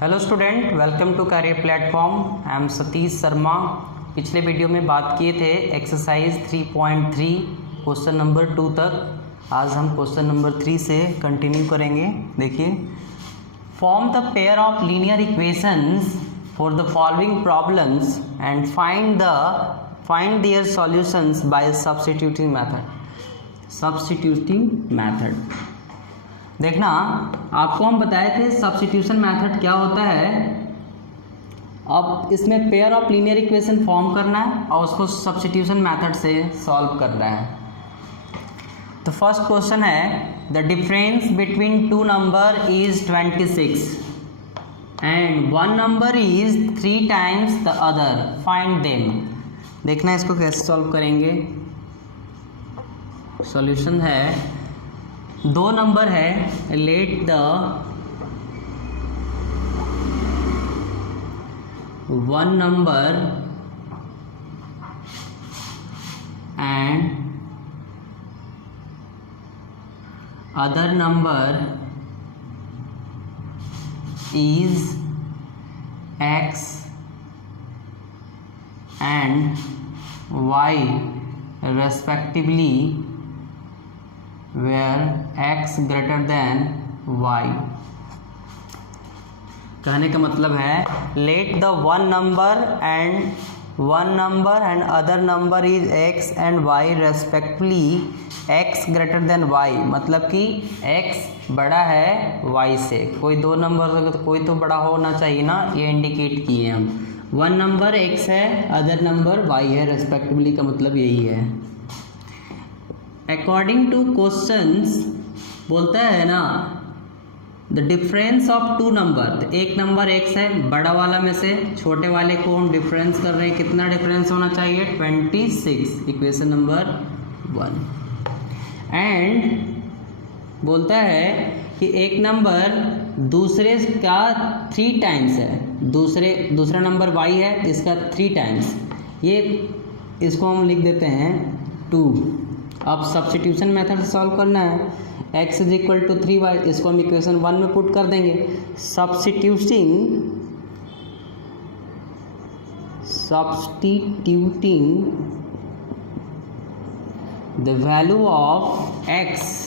Hello student, welcome to career platform. I am Satish Sharma. पिछले video में बात किए थे एक्सरसाइज 3.3 क्वेश्चन नंबर 2 तक। आज हम क्वेश्चन नंबर 3 से कंटिन्यू करेंगे। देखिए, form the pair of linear equations for the following problems and find their solutions by substituting method. देखना, आपको हम बताए थे सब्स्टिट्यूशन मेथड क्या होता है। अब इसमें pair of linear equation form करना है और उसको सब्स्टिट्यूशन मेथड से सॉल्व करना है। तो फर्स्ट क्वेश्चन है, the difference between two number is 26 and one number is 3 times the other, find them. देखना इसको कैसे सॉल्व करेंगे। सॉल्यूशन है, दो नंबर है, let the one number and other number is x and y respectively where x greater than y। कहने का मतलब है, let the one number and other number is x and y respectively x greater than y, मतलब कि x बड़ा है y से। कोई दो नंबर तो कोई तो बड़ा होना चाहिए ना, ये इंडिकेट किए हम। वन नंबर x है, अदर नंबर y है रेस्पेक्टिवली, का मतलब यही है। अकॉर्डिंग टू क्वेश्चंस बोलता है ना, the difference of two number. तो एक नंबर x है, बड़ा वाला में से छोटे वाले को हम डिफरेंस कर रहे हैं। कितना डिफरेंस होना चाहिए? 26, इक्वेशन नंबर 1। एंड बोलता है कि एक नंबर दूसरे का 3 टाइम्स है। दूसरा नंबर y है, इसका 3 टाइम्स। ये इसको हम लिख देते हैं 2। अब सब्स्टिट्यूशन मेथड से सॉल्व करना है। x is equal to 3y, इसको हम इक्वेशन 1 में पुट कर देंगे। Substituting the value of x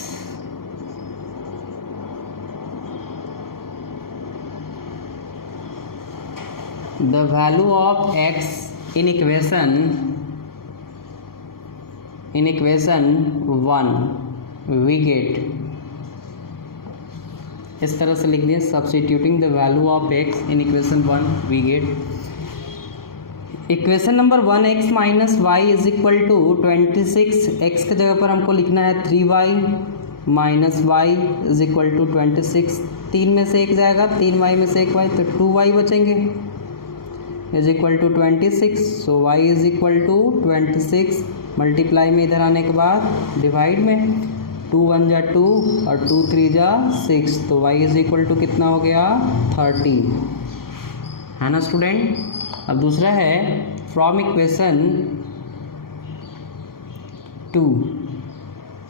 in equation 1 we get, इस तरह से लिख दिए, substituting the value of x in equation 1 we get. Equation number 1 x minus y is equal to 26। x के जगह पर हमको लिखना है 3y minus y is equal to 26। 3 में से 1 जाएगा, 3y में से 1y, तो 2y बचेंगे is equal to 26। So y is equal to 26 multiply में इधर आने के बाद डिवाइड में, 2 1 जा 2 और 2 3 जा 6, तो y इज इक्वल टू कितना हो गया? 13, है ना स्टूडेंट। अब दूसरा है, from equation 2,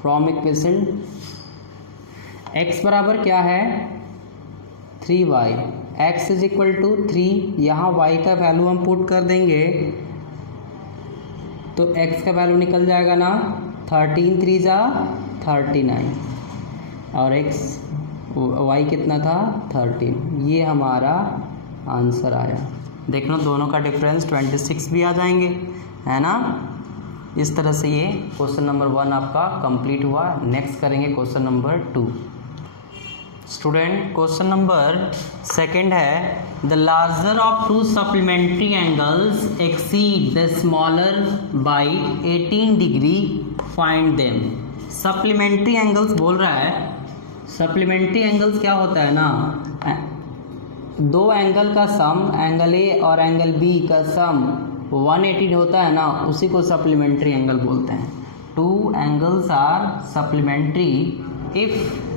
from equation x बराबर क्या है? 3y, x is equal to 3। यहाँ y का वैल्यू हम पुट कर देंगे तो x का वैल्यू निकल जाएगा ना, 13 3 जा 39 और y कितना था? 13। ये हमारा आंसर आया। देखना, दोनों का डिफरेंस 26 भी आ जाएंगे, है ना। इस तरह से ये क्वेश्चन नंबर 1 आपका कंप्लीट हुआ। नेक्स्ट करेंगे question number 2। Student, question number 2 है, the larger of 2 supplementary angles exceed the smaller by 18 degree, find them. Supplementary angles बोल रहा है। सप्लीमेंट्री एंगल्स क्या होता है ना, दो एंगल का सम, एंगल ए और एंगल बी का सम 180 होता है ना, उसी को सप्लीमेंट्री एंगल बोलते हैं। 2 angles are supplementary if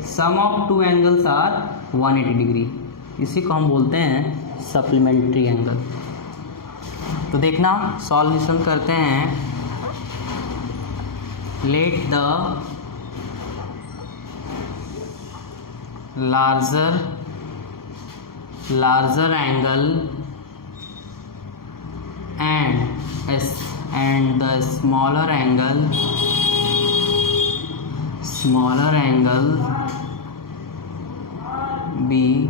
sum of 2 angles are 180 degree, इसी को हम बोलते हैं सप्लीमेंट्री एंगल। तो देखना, सॉल्यूशन करते हैं। Let the larger larger angle and the smaller angle be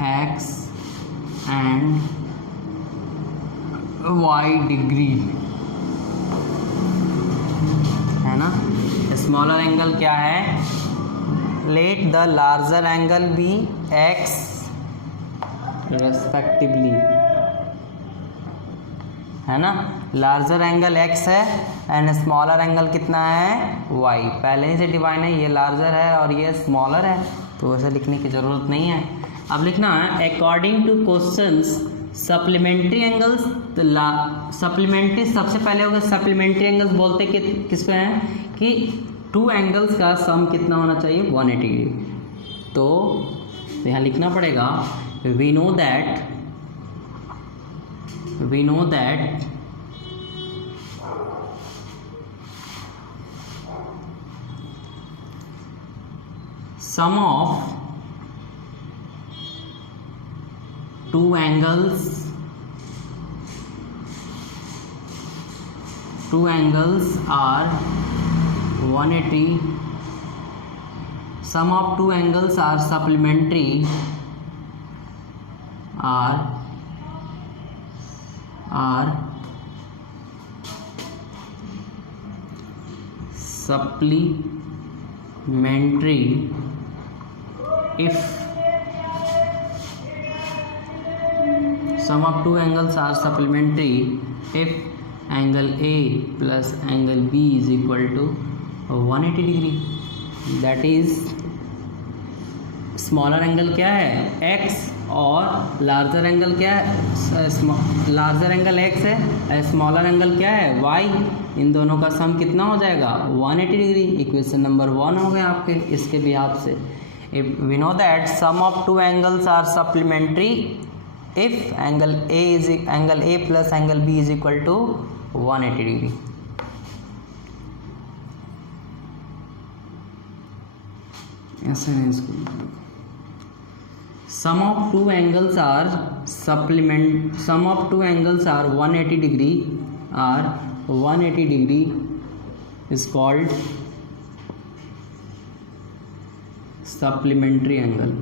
x and y degree, है ना। स्मॉलर एंगल क्या है, let the larger angle be x respectively, है ना। लार्जर एंगल x है एंड स्मॉलर एंगल कितना है y, पहले ही से डिवाइन है, ये लार्जर है और ये स्मॉलर है, तो वैसे लिखने की ज़रूरत नहीं है। अब लिखना है according two questions supplementary angles, supplementary सबसे पहले होगा, सप्लीमेंट्री एंगल्स बोलते कि किसको हैं कि टू एंगल्स का सम कितना होना चाहिए 180 डिग्री। तो यहाँ लिखना पड़ेगा we know that sum of two angles are 180, sum of two angles are supplementary are supplementary if sum of two angles are supplementary if angle A plus angle B is equal to 180 degree, that is smaller angle क्या है x और larger angle क्या है, larger angle x है, smaller angle क्या है y, इन दोनों का सम कितना हो जाएगा 180 डिग्री। इक्वेशन नंबर 1 हो गया आपके इसके बिहाफ से। If we know that sum of two angles are supplementary if angle A plus angle B is equal to 180 degree। ऐसे नहीं इसको, sum of two angles are 180 degree is called supplementary angle,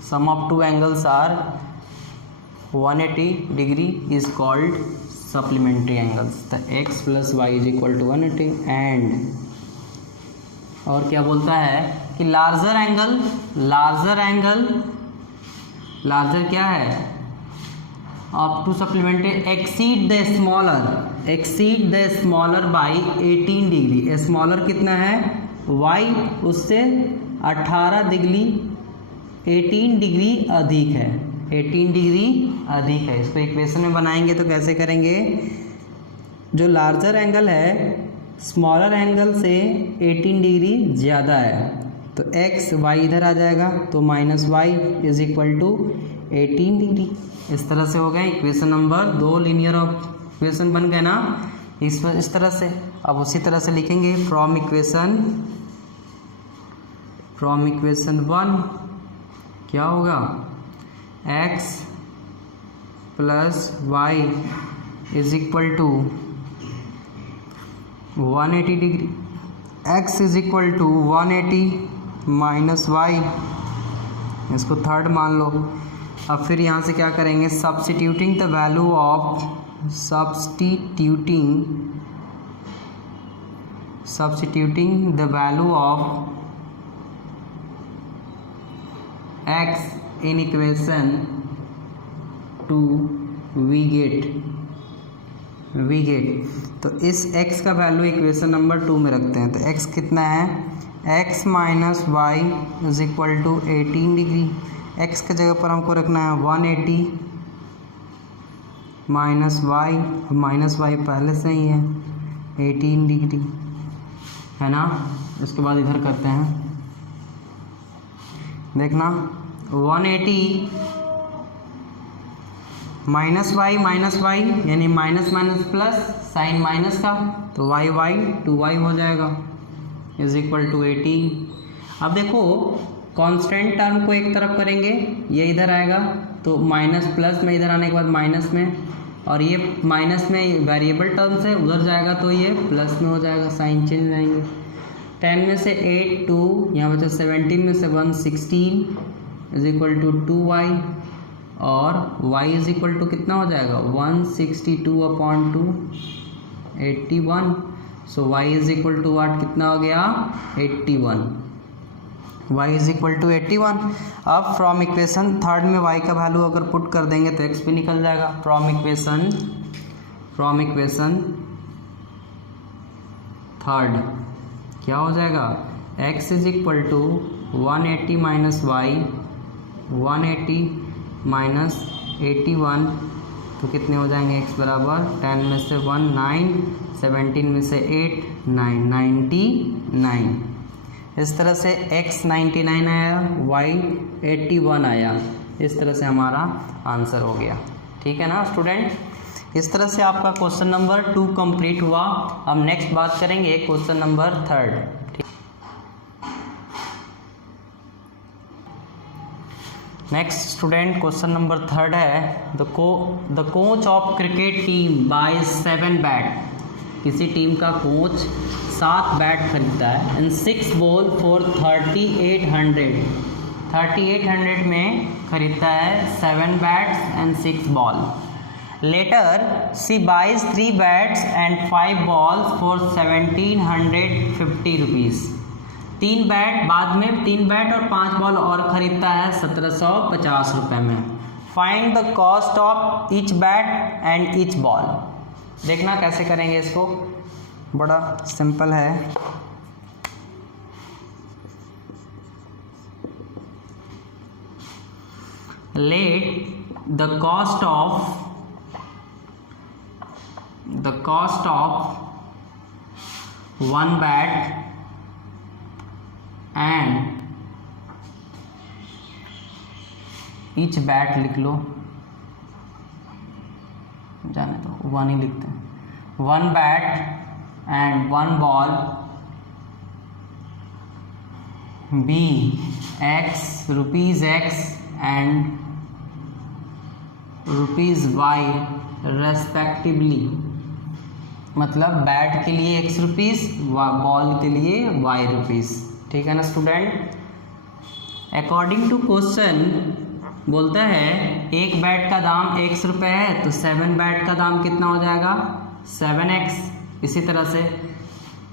sum of two angles are 180 degree is called supplementary angles। the x plus y is equal to 180 and और क्या बोलता है कि larger क्या है up to supplementary exceed the smaller by 18 degree. Smaller कितना है y, उससे 18 डिग्री 18 डिग्री अधिक है, 18 डिग्री अधिक है। इसको इक्वेशन में बनाएंगे तो कैसे करेंगे, जो लार्जर एंगल है स्मॉलर एंगल से 18 डिग्री ज़्यादा है तो x y इधर आ जाएगा, तो minus y is equal to 18 degree. इस तरह से हो गए इक्वेशन नंबर 2, लीनियर इक्वेशन बन गए ना इस तरह से। अब उसी तरह से लिखेंगे फ्रॉम इक्वेशन 1 क्या होगा, x plus y is equal to 180 degree, x is equal to 180 minus y, इसको थर्ड मान लो। अब फिर यहाँ से क्या करेंगे, substituting the value of x in equation 2 we get तो इस x का वैल्यू इक्वेशन नंबर 2 में रखते हैं। तो x कितना है, x minus y is equal to 18 degree. x के जगह पर हमको रखना है 180 माइनस वाई पहले से ही है 18 डिग्री, है ना। उसके बाद इधर करते हैं, देखना 180 माइनस वाई यानी minus minus plus, sign minus का, तो वाई 2y हो जाएगा इज इक्वल टू 18। अब देखो कांस्टेंट टर्म को एक तरफ करेंगे, ये इधर आएगा तो माइनस प्लस में इधर आने के बाद माइनस में, और ये माइनस में वेरिएबल टर्म्स है उधर जाएगा तो ये प्लस में हो जाएगा, साइन चेंज हो जाएंगे। 10 में से 8 2, यहाँ बचा 17 में से 1 16 इज इक्वल टू 2y, और y इज इक्वल टू कितना हो जाएगा 162/2 81। सो y इज इक्वल टू वाट कितना हो गया 81, y इज इक्वल टू 81। अब फ्रॉम इक्वेशन थर्ड में y का वैल्यू अगर पुट कर देंगे तो x भी निकल जाएगा। फ्रॉम इक्वेशन थर्ड क्या हो जाएगा x is equal to 180 minus y 180 minus 81, तो कितने हो जाएंगे x बराबर 10 में से 1 9, 17 में से 8 9 99। इस तरह से x 99 आया, y 81 आया। इस तरह से हमारा आंसर हो गया। ठीक है ना स्टूडेंट, इस तरह से आपका क्वेश्चन नंबर 2 कंप्लीट हुआ। अब नेक्स्ट बात करेंगे question number 3। Next student question number 3 है the coach of cricket team buy 7 bat. किसी टीम का कोच 7 बैट खरीदता है एंड 6 बॉल फॉर 3800 में खरीदता है 7 bats and 6 ball. Later she buys 3 bats and 5 balls for 1750 rupees. 3 bat बाद में 3 बैट और 5 बॉल और ख़रीदता है 1750 रुपये में। Find the cost of each bat and each ball. देखना कैसे करेंगे इसको, बड़ा सिंपल है। Let the cost of 1 bat and each bat लिख लो, जाने तो 1 ही लिखते हैं। 1 bat and 1 ball be rupees x and rupees y respectively. मतलब बैट के लिए x रुपीज़, बॉल के लिए y रुपीज़। ठीक है ना स्टूडेंट। अकॉर्डिंग टू क्वेश्चन बोलता है एक बैट का दाम x रुपये है तो 7 बैट का दाम कितना हो जाएगा 7x। इसी तरह से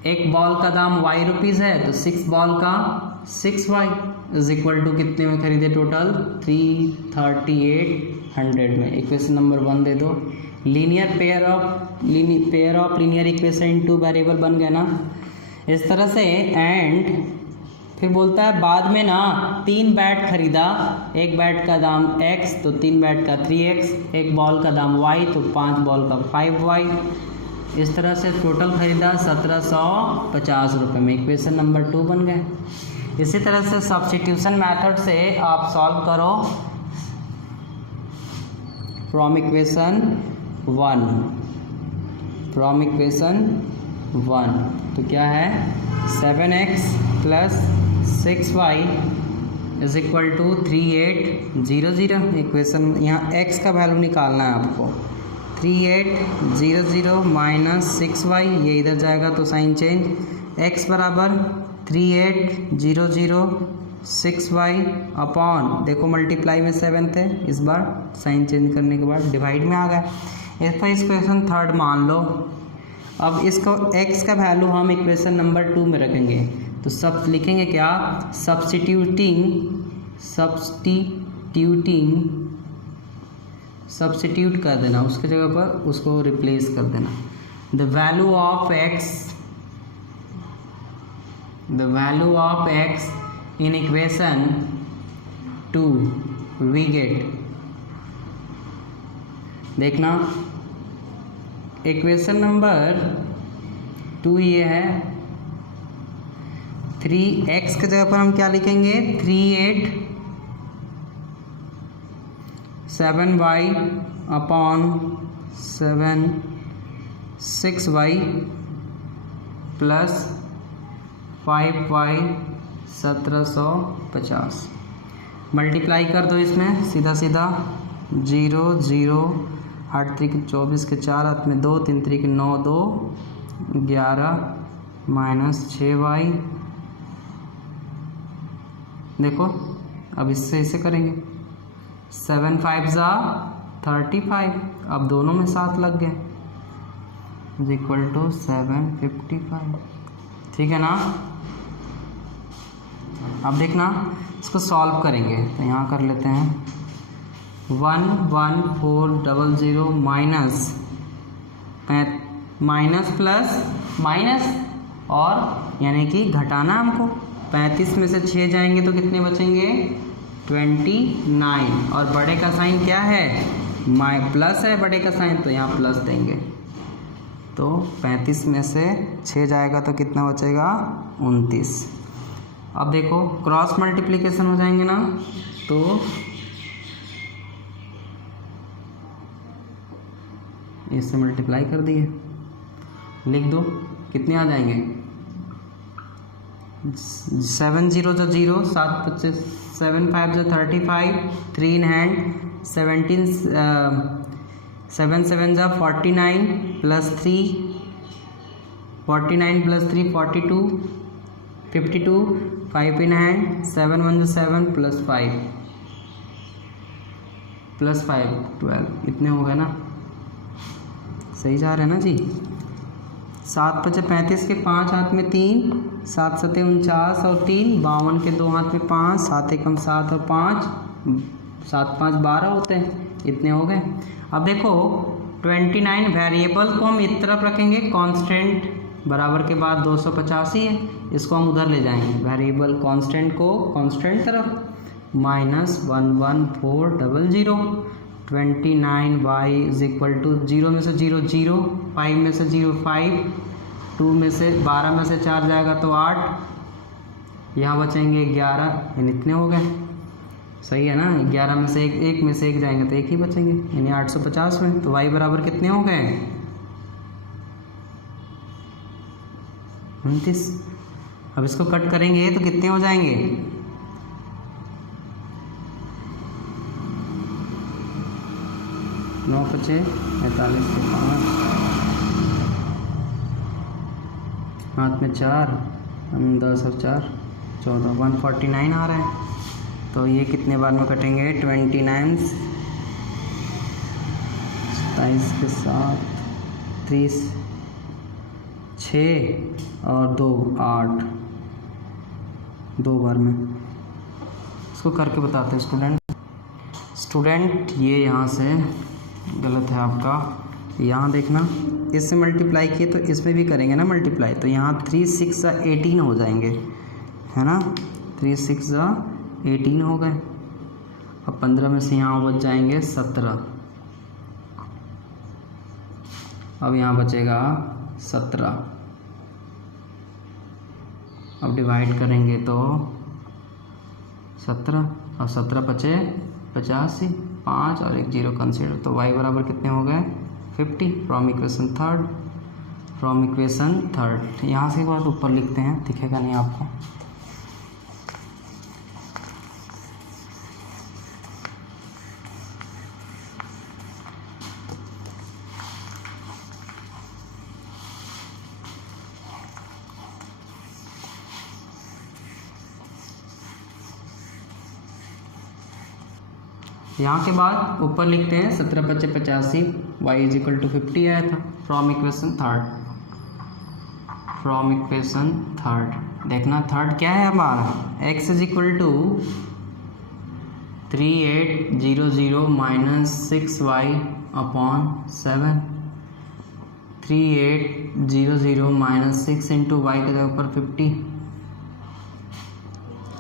एक बॉल का दाम y रुपीज़ है तो 6 बॉल का 6y इज इक्वल टू कितने में खरीदे टोटल 3800 में। इक्वेशन नंबर 1 दे दो। Linear pair of linear equation in 2 variable बन गया ना इस तरह से। एंड फिर बोलता है बाद में ना 3 बैट खरीदा, एक बैट का दाम x तो 3 बैट का 3x, एक बॉल का दाम y तो 5 बॉल का 5y। इस तरह से टोटल खरीदा 1750 रुपये में। इक्वेशन नंबर 2 बन गए। इसी तरह से सब्स्टिट्यूशन मेथड से आप सॉल्व करो फ्रॉम इक्वेशन 1 तो क्या है 7x plus 6y is equal to 3800। Equation यहाँ x का वैल्यू निकालना है आपको। 3800 माइनस 6y, ये इधर जाएगा तो साइन चेंज। x बराबर 3800 6y अपॉन, देखो मल्टीप्लाई में 7 थे, इस बार साइन चेंज करने के बाद डिवाइड में आ गया। इस पर इक्वेशन 3 मान लो। अब इसको x का वैल्यू हम इक्वेशन नंबर 2 में रखेंगे तो सब लिखेंगे क्या सब्स्टिट्यूट कर देना, उसके जगह पर उसको रिप्लेस कर देना। The value of x in equation 2 we get. देखना इक्वेशन नंबर 2 ये है 3x के जगह पर हम क्या लिखेंगे 38 7y upon 7 6y plus 5y 1750। Multiply कर दो इसमें सीधा सीधा, 0 0 8 3 24 के 4 हाथ में 2 3 3 9 2 11 माइनस 6y। देखो अब इससे इसे करेंगे, 7 5 ज़ा 35, अब दोनों में 7 लग गए, इज इक्वल टू 755। ठीक है ना। अब देखना इसको सॉल्व करेंगे तो यहाँ कर लेते हैं 11400 माइनस प्लस माइनस और यानी कि घटाना हमको, 35 में से 6 जाएंगे तो कितने बचेंगे 29, और बड़े का साइन क्या है प्लस है, बड़े का साइन तो यहाँ प्लस देंगे, तो 35 में से 6 जाएगा तो कितना बचेगा 29। अब देखो क्रॉस मल्टीप्लिकेशन हो जाएंगे ना, तो इससे मल्टीप्लाई कर दिए, लिख दो कितने आ जाएंगे 7 0 जो 0 7 25 7 5 जो 35 3 इन हैंड 17 7 7 जो 49 प्लस 3 49 प्लस 3 42 52 5 इन हैंड 7 1 जो 7 प्लस 5 12, इतने हो गए ना, सही जा रहे हैं ना जी। 7 5 35 के 5 हाथ में 3 7 7 49 और 3 52 के 2 हाथ में 5 7 1 7 और 5 7 5 12 होते हैं, इतने हो गए। अब देखो 29 वेरिएबल को हम इस तरफ रखेंगे, कांस्टेंट बराबर के बाद 250 ही है, इसको हम उधर ले जाएंगे, वेरिएबल कांस्टेंट को कांस्टेंट तरफ, minus 11400 29y is equal to 0 में से 0 0 5 में से 0 5 2 में से 12 में से 4 जाएगा तो 8, यहाँ बचेंगे 11, यानी इतने हो गए, सही है ना। 11 में से एक में से एक जाएंगे तो एक ही बचेंगे, यानी 850 हुए, तो y बराबर कितने हो गए 29। अब इसको कट करेंगे तो कितने हो जाएंगे 9 5 45 के 5 हाथ में 4 10 और 4 14 149 आ रहा है, तो ये कितने बार में कटेंगे 29 27 के साथ 30 6 और 2 8, 2 बार में। इसको करके बताते हैं स्टूडेंट ये यहाँ से गलत है आपका, यहाँ देखना इससे मल्टीप्लाई किए तो इसमें भी करेंगे ना मल्टीप्लाई, तो यहाँ 3 6 18 हो जाएंगे, है ना, 3 6 18 हो गए। अब 15 में से यहाँ बच जाएंगे 17, अब यहाँ बचेगा 17। अब डिवाइड करेंगे तो 17 और 17 बचे 85, 5 और 1 0 कंसीडर, तो y बराबर कितने हो गए 50 फ्रॉम इक्वेशन थर्ड। यहाँ से एक बार ऊपर लिखते हैं, दिखेगा नहीं आपको। यहाँ के बाद ऊपर लिखते हैं 17 5 85, y इज इक्वल टू 50 आया था फ्रॉम इक्वेशन थर्ड। देखना थर्ड क्या है हमारा, x is equal to 3800 minus 6y upon 7, 3800 minus 6 into y के जगह पर 50,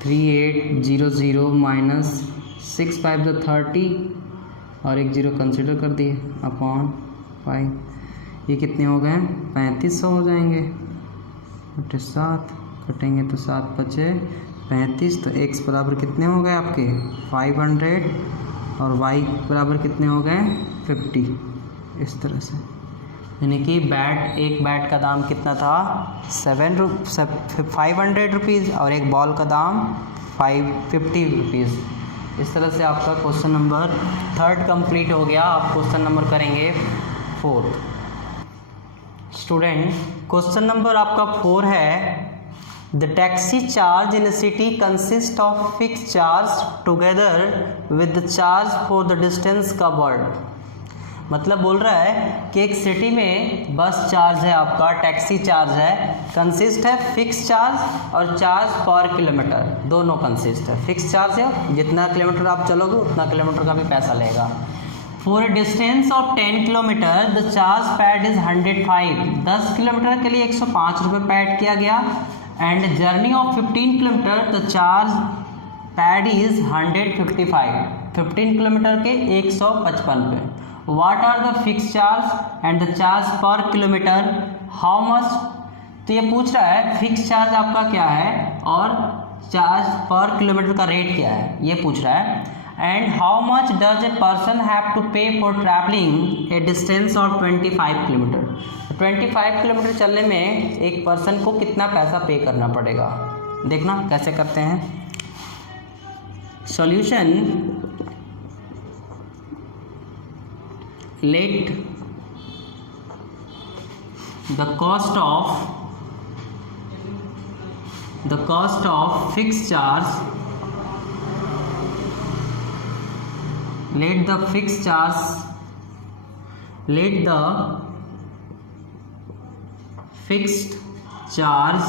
3800 माइनस 6 5 30 और 1 0 कंसिडर कर दिए अपॉन 5, ये कितने हो गए 3500 हो जाएंगे, 7 कटेंगे तो 7 बचे 35, तो x बराबर कितने हो गए आपके 500 और y बराबर कितने हो गए 50 इस तरह से, यानी कि एक बैट का दाम कितना था 500 रुपीज़ और एक बॉल का दाम 550 रुपीज़। इस तरह से आपका क्वेश्चन नंबर 3 कंप्लीट हो गया। आप क्वेश्चन नंबर करेंगे 4। स्टूडेंट क्वेश्चन नंबर आपका 4 है, the taxi charge in city consist of fix charge together with the charge for the distance covered. मतलब बोल रहा है कि एक सिटी में बस चार्ज है आपका, टैक्सी चार्ज है, कंसिस्ट है फिक्स चार्ज और चार्ज पर किलोमीटर, दोनों कंसिस्ट है। फिक्स चार्ज है, जितना किलोमीटर आप चलोगे उतना किलोमीटर का भी पैसा लेगा। For a distance of 10 kilometre the charge pad is 105। 10 kilometre के लिए 105 रुपये पैड किया गया। And journey of 15 kilometre the charge pad is 155। 15 kilometre के 155 रुपये। What are the fixed charge and the charge per kilometer? How much? तो ये पूछ रहा है फिक्स चार्ज आपका क्या है और चार्ज पर किलोमीटर का रेट क्या है, ये पूछ रहा है। And how much does a person have to pay for travelling a distance of 25 kilometre. 25 kilometre चलने में एक पर्सन को कितना पैसा पे करना पड़ेगा, देखना कैसे करते हैं। Solution, let the cost of fixed charge, let the fixed charge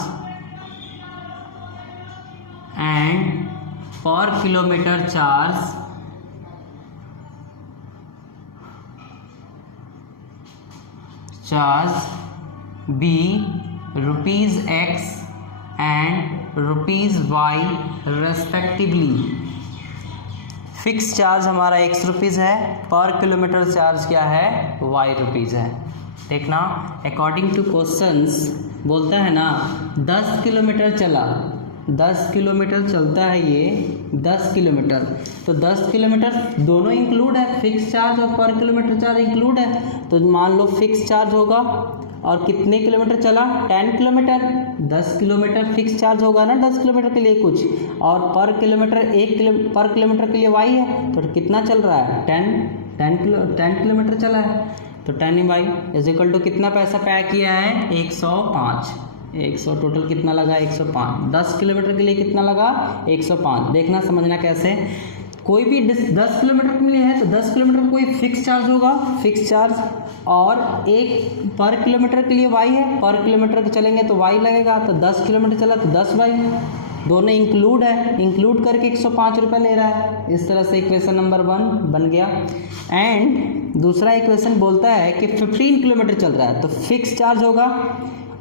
and per kilometer charge be rupees X and rupees Y respectively। Fix charge हमारा X रुपीज़ है, पर किलोमीटर चार्ज क्या है Y रुपीज़ है। देखना अकॉर्डिंग टू क्वेश्चंस बोलता है ना 10 किलोमीटर चला, 10 किलोमीटर चलता है ये 10 किलोमीटर, तो 10 किलोमीटर दोनों इंक्लूड है, फिक्स चार्ज और पर किलोमीटर चार्ज इंक्लूड है। तो मान लो फिक्स चार्ज होगा और कितने किलोमीटर चला 10 किलोमीटर, 10 किलोमीटर फिक्स चार्ज होगा ना 10 किलोमीटर के लिए कुछ, और पर किलोमीटर पर किलोमीटर के लिए वाई है, तो कितना चल रहा है 10 किलोमीटर चला है, तो 10 वाई इज इक्वल टू कितना पैसा पे किया है 105। 100 टोटल कितना लगा 105। 10 किलोमीटर के लिए कितना लगा 105। देखना समझना कैसे, कोई भी 10 किलोमीटर के लिए है तो 10 किलोमीटर कोई फिक्स चार्ज होगा, फिक्स चार्ज, और एक पर किलोमीटर के लिए वाई है, पर किलोमीटर के चलेंगे तो वाई लगेगा, तो 10 किलोमीटर चला तो 10 वाई, दोनों इंक्लूड है, इंक्लूड करके 105 रुपये ले रहा है। इस तरह से इक्वेशन नंबर 1 बन गया। एंड दूसरा इक्वेशन बोलता है कि 15 किलोमीटर चल रहा है तो फिक्स चार्ज होगा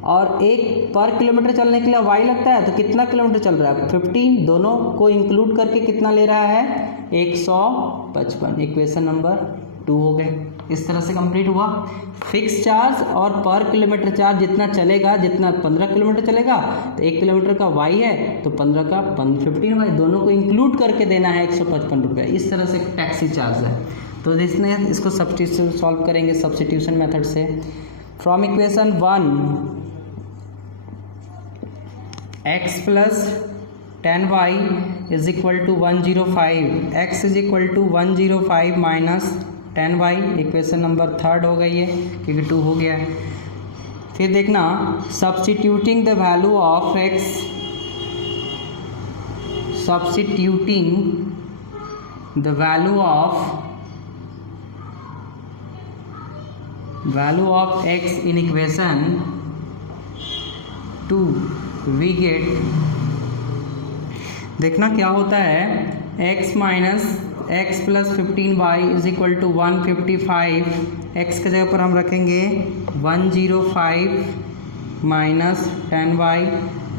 और एक पर किलोमीटर चलने के लिए वाई लगता है, तो कितना किलोमीटर चल रहा है 15, दोनों को इंक्लूड करके कितना ले रहा है 155। इक्वेशन नंबर 2 हो गए। इस तरह से कंप्लीट हुआ। फिक्स चार्ज और पर किलोमीटर चार्ज जितना चलेगा, जितना 15 किलोमीटर चलेगा तो 1 किलोमीटर का वाई है तो 15 का 15 वाई, दोनों को इंक्लूड करके देना है 155 रुपये। इस तरह से टैक्सी चार्ज है। तो इसको सब्स्टिट्यूशन सॉल्व करेंगे सब्स्टिट्यूशन मेथड से। From equation 1 x plus 10y is equal to 105, x is equal to 105 minus 10y, equation number 3 हो गई है क्योंकि 2 हो गया है। फिर देखना substituting the value of x, substituting the value of x in equation 2 we get, देखना क्या होता है x minus x plus 15y is equal to 155। x के जगह पर हम रखेंगे 105 minus 10y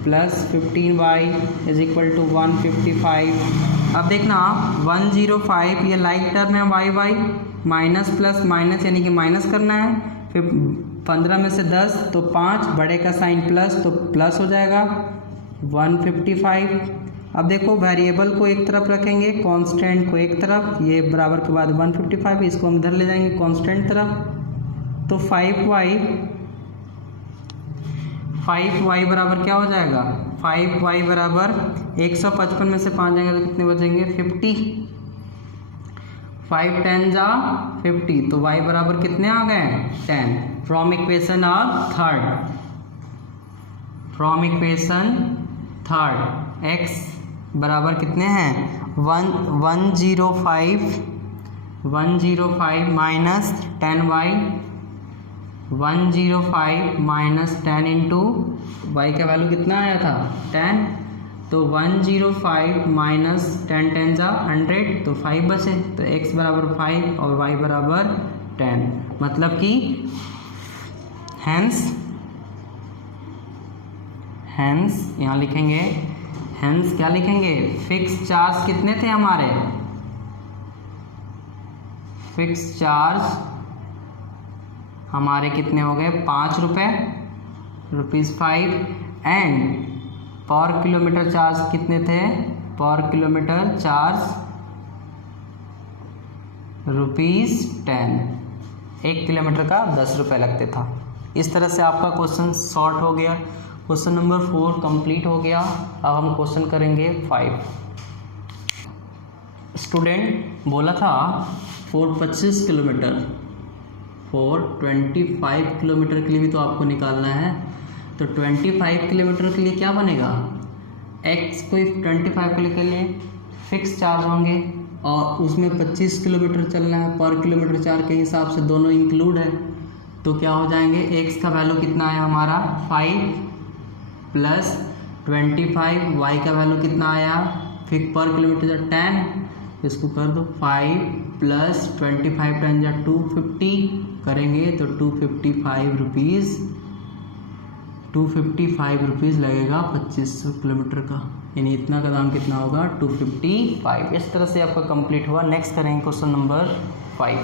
plus 15y is equal to 155। अब देखना 105 ये लाइक टर्म है y माइनस प्लस माइनस यानी कि माइनस करना है, फिर 15 में से 10 तो 5, बड़े का साइन प्लस तो प्लस हो जाएगा 155। अब देखो वेरिएबल को एक तरफ रखेंगे, कांस्टेंट को एक तरफ, ये बराबर के बाद 155, इसको हम इधर ले जाएंगे कांस्टेंट तरफ। तो 5y बराबर क्या हो जाएगा, 5y बराबर 155 में से 5 जाएंगे तो कितने बचेंगे 50। 5 10 जा 50, तो y बराबर कितने आ गए 10। फ्रॉम इक्वेशन थर्ड x बराबर कितने हैं 105 minus 10y, 105 minus 10 into y का वैल्यू कितना आया था 10, तो 105 माइनस 10 10 जा 100, तो 5 बचे, तो x बराबर 5 और y बराबर 10। मतलब कि हैंस यहाँ लिखेंगे, हैंस क्या लिखेंगे, फिक्स चार्ज कितने थे हमारे, फिक्स चार्ज हमारे कितने हो गए 5 रुपये, ₹5, एंड पर किलोमीटर चार्ज कितने थे, पर किलोमीटर चार्ज ₹10, 1 किलोमीटर का 10 रुपये लगते था। इस तरह से आपका क्वेश्चन सॉर्ट हो गया। क्वेश्चन नंबर 4 कंप्लीट हो गया। अब हम क्वेश्चन करेंगे 5। स्टूडेंट बोला था फॉर 25 किलोमीटर, फॉर 25 किलोमीटर के लिए भी तो आपको निकालना है। तो 25 किलोमीटर के लिए क्या बनेगा, x को 25 के लिए फिक्स चार्ज होंगे और उसमें 25 किलोमीटर चलना है, पर किलोमीटर चार्ज के हिसाब से दोनों इंक्लूड है। तो क्या हो जाएंगे, x का वैल्यू कितना है हमारा 5 प्लस 25, y का वैल्यू कितना आया फिक्स पर किलोमीटर 10, इसको कर दो 5 प्लस 25 10 जा 250 करेंगे तो 255 रुपीज़ लगेगा 2500 किलोमीटर का, यानी इतना का दाम कितना होगा 255। इस तरह से आपका कंप्लीट हुआ। नेक्स्ट करेंगे क्वेश्चन नंबर 5।